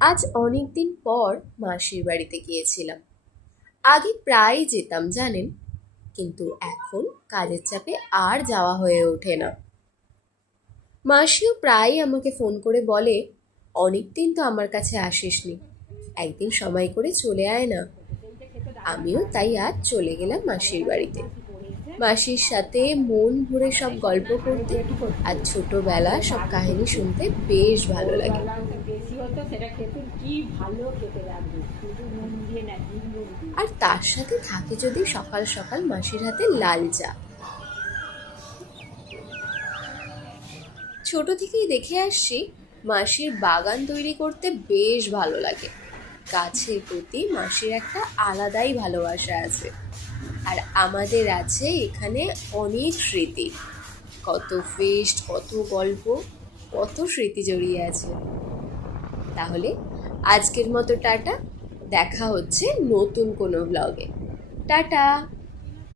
আজ অনেক দিন পর মাসির বাড়িতে গিয়েছিলাম। আগে প্রায় যেতাম জানেন, কিন্তু এখন কাজের চাপে আর যাওয়া হয়ে ওঠে না। মাসিও প্রায়ই আমাকে ফোন করে বলে, অনেক দিন তো আমার কাছে আসিসনি, একদিন সময় করে চলে আয় না। আমিও তাই আজ চলে গেলাম মাসির বাড়িতে। মাসির সাথে মন ভরে সব গল্প করতে আর ছোটবেলা সব কাহিনী শুনতে বেশ ভালো লাগে। বেশি হতো সেটা খেতে কি ভালো খেতে লাগবে, শুধু নুন দিয়ে না, ডিম নুন দিয়ে। আর তার সাথে থাকে যদি সকাল সকাল মাসির হাতে লাল চা। ছোট থেকেই দেখে আসছি, মাসির বাগান তৈরি করতে বেশ ভালো লাগে। গাছের প্রতি মাসির একটা আলাদাই ভালোবাসা আছে। আর আমাদের আছে এখানে অনেক স্মৃতি, কত ফিস্ট, কত গল্প, কত স্মৃতি জড়িয়ে আছে। তাহলে আজকের মতো টাটা, দেখা হচ্ছে নতুন কোনো ব্লগে। টাটা।